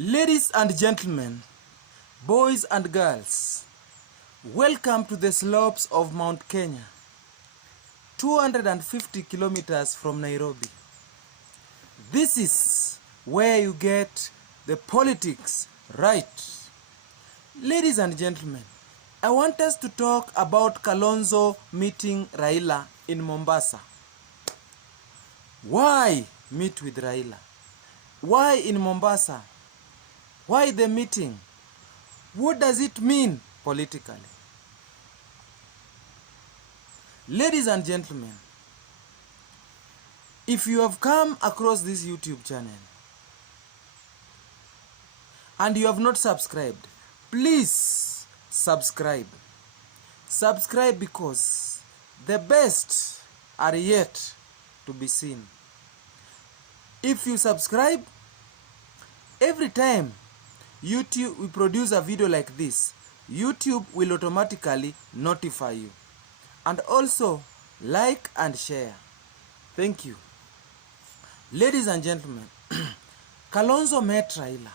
Ladies and gentlemen, boys and girls, welcome to the slopes of Mount Kenya, 250 kilometers from Nairobi. This is where you get the politics right. Ladies and gentlemen, I want us to talk about Kalonzo meeting Raila in Mombasa. Why meet with Raila? Why in Mombasa? Why the meeting? What does it mean politically? Ladies and gentlemen, if you have come across this YouTube channel and you have not subscribed, please subscribe. Subscribe because the best are yet to be seen. If you subscribe, every time YouTube will produce a video like this, YouTube will automatically notify you. And also like and share. Thank you. Ladies and gentlemen, Kalonzo met Raila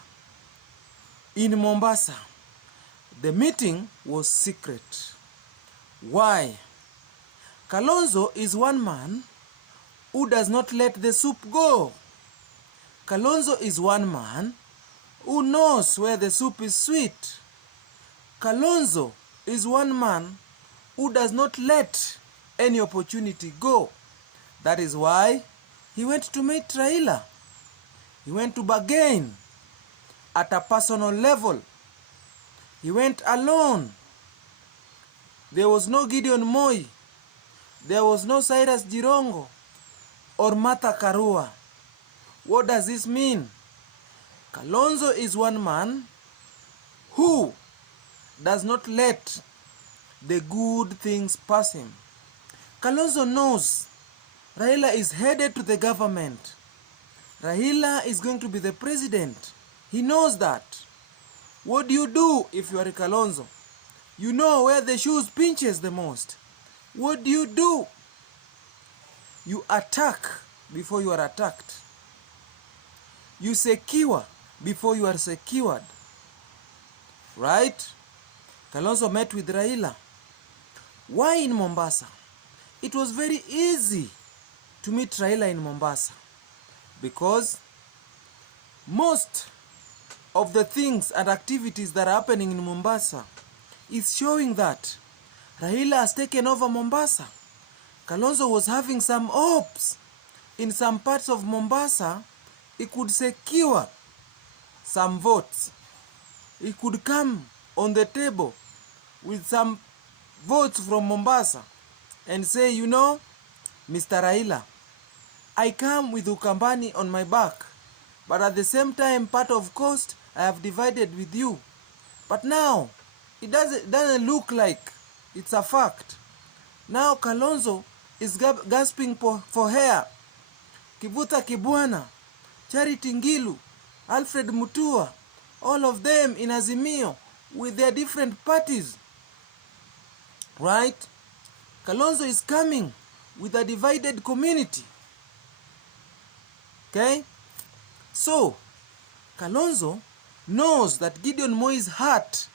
in Mombasa. The meeting was secret. Why? Kalonzo is one man who does not let the soup go. Kalonzo is one man who knows where the soup is sweet. Kalonzo is one man who does not let any opportunity go. That is why he went to meet Raila. He went to bargain at a personal level. He went alone. There was no Gideon Moi. There was no Cyrus Jirongo or Martha Karua. What does this mean? Kalonzo is one man who does not let the good things pass him. Kalonzo knows Raila is headed to the government. Raila is going to be the president. He knows that. What do you do if you are a Kalonzo? You know where the shoes pinches the most. What do? You attack before you are attacked. You secure before you are secured. Right? Kalonzo met with Raila. Why in Mombasa? It was very easy to meet Raila in Mombasa because most of the things and activities that are happening in Mombasa is showing that Raila has taken over Mombasa. Kalonzo was having some hopes in some parts of Mombasa he could secure some votes. He could come on the table with some votes from Mombasa and say, you know, Mr. Raila, I come with Ukambani on my back, but at the same time, part of coast, I have divided with you. But now, it doesn't look like it's a fact. Now Kalonzo is gasping for hair. Kivuta Kibwana, Charity Ngilu, Alfred Mutua, all of them in Azimio with their different parties. Right? Kalonzo is coming with a divided community. Okay? So, Kalonzo knows that Gideon Moi's heart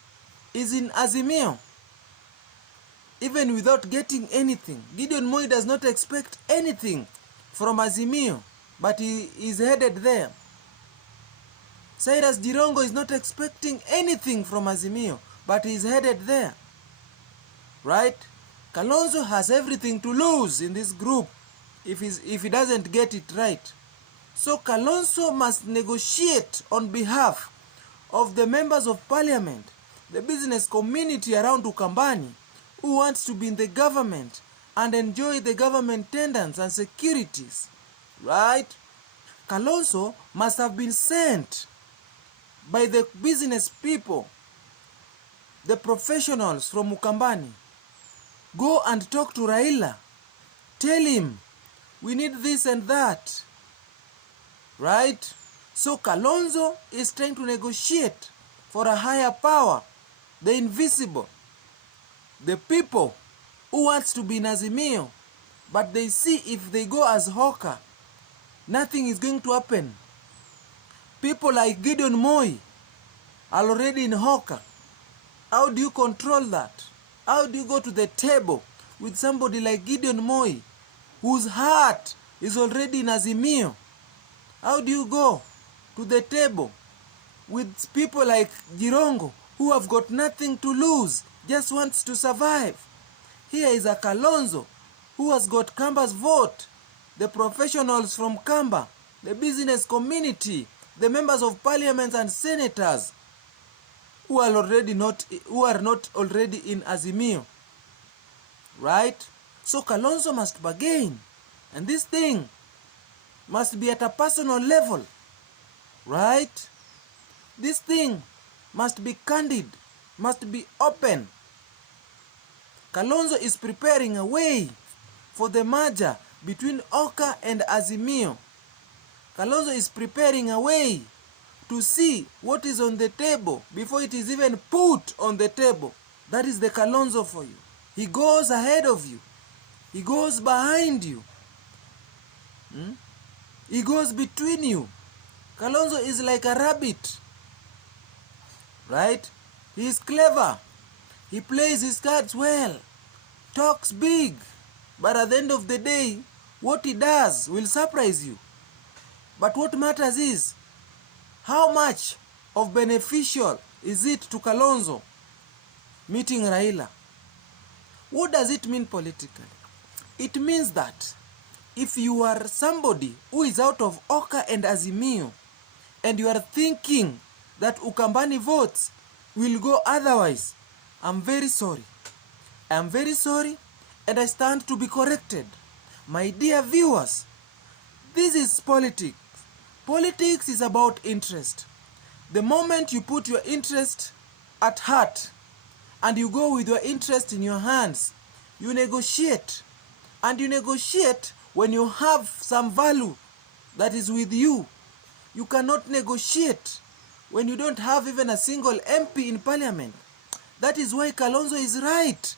is in Azimio. Even without getting anything. Gideon Moi does not expect anything from Azimio, but he is headed there. Cyrus Jirongo is not expecting anything from Azimio, but he is headed there. Right? Kalonzo has everything to lose in this group if he doesn't get it right. So Kalonzo must negotiate on behalf of the members of parliament, the business community around Ukambani, who wants to be in the government and enjoy the government tenders and securities. Right? Kalonzo must have been sent by the business people, the professionals from Ukambani. Go and talk to Raila. Tell him, we need this and that. Right? So Kalonzo is trying to negotiate for a higher power, the invisible. The people who wants to be in Azimio, but they see if they go as hawker, nothing is going to happen. People like Gideon Moi are already in Hawker. How do you control that? How do you go to the table with somebody like Gideon Moi, whose heart is already in Azimio? How do you go to the table with people like Jirongo, who have got nothing to lose, just wants to survive? Here is a Kalonzo, who has got Kamba's vote, the professionals from Kamba, the business community, the members of parliament and senators, who are not already in Azimio. Right? So Kalonzo must bargain. And this thing must be at a personal level. Right? This thing must be candid, must be open. Kalonzo is preparing a way for the merger between Oka and Azimio. Kalonzo is preparing a way to see what is on the table before it is even put on the table. That is the Kalonzo for you. He goes ahead of you. He goes behind you. He goes between you. Kalonzo is like a rabbit. Right? He is clever. He plays his cards well. Talks big. But at the end of the day, what he does will surprise you. But what matters is, how much of beneficial is it to Kalonzo meeting Raila? What does it mean politically? It means that if you are somebody who is out of Oka and Azimio, and you are thinking that Ukambani votes will go otherwise, I'm very sorry. I am very sorry, and I stand to be corrected. My dear viewers, this is politics. Politics is about interest. The moment you put your interest at heart and you go with your interest in your hands, you negotiate. And you negotiate when you have some value that is with you. You cannot negotiate when you don't have even a single MP in parliament. That is why Kalonzo is right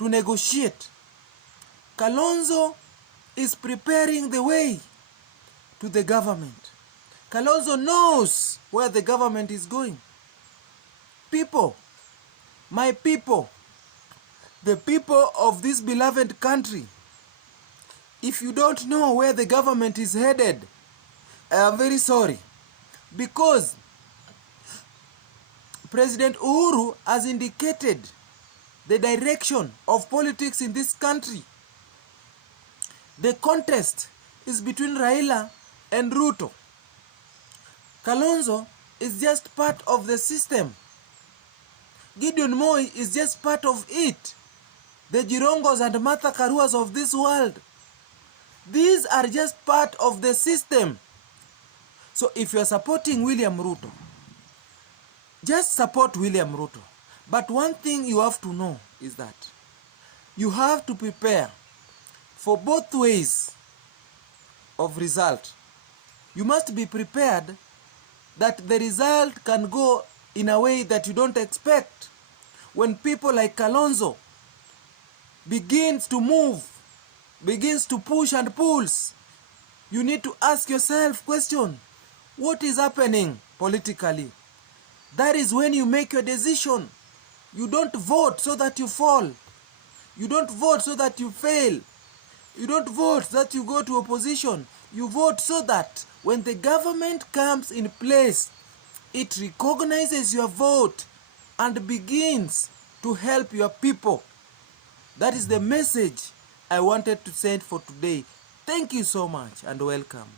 to negotiate. Kalonzo is preparing the way to the government. Kalonzo knows where the government is going. People, my people, the people of this beloved country, if you don't know where the government is headed, I am very sorry. Because President Uhuru has indicated the direction of politics in this country. The contest is between Raila and Ruto. Kalonzo is just part of the system. Gideon Moi is just part of it. The Jirongos and Martha Karuas of this world, these are just part of the system. So if you are supporting William Ruto, just support William Ruto. But one thing you have to know is that you have to prepare for both ways of result. You must be prepared that the result can go in a way that you don't expect. When people like Kalonzo begins to move, begins to push and pulls, you need to ask yourself question, what is happening politically? That is when you make your decision. You don't vote so that you fall. You don't vote so that you fail. You don't vote so that you go to opposition. You vote so that when the government comes in place, it recognizes your vote and begins to help your people. That is the message I wanted to send for today. Thank you so much and welcome.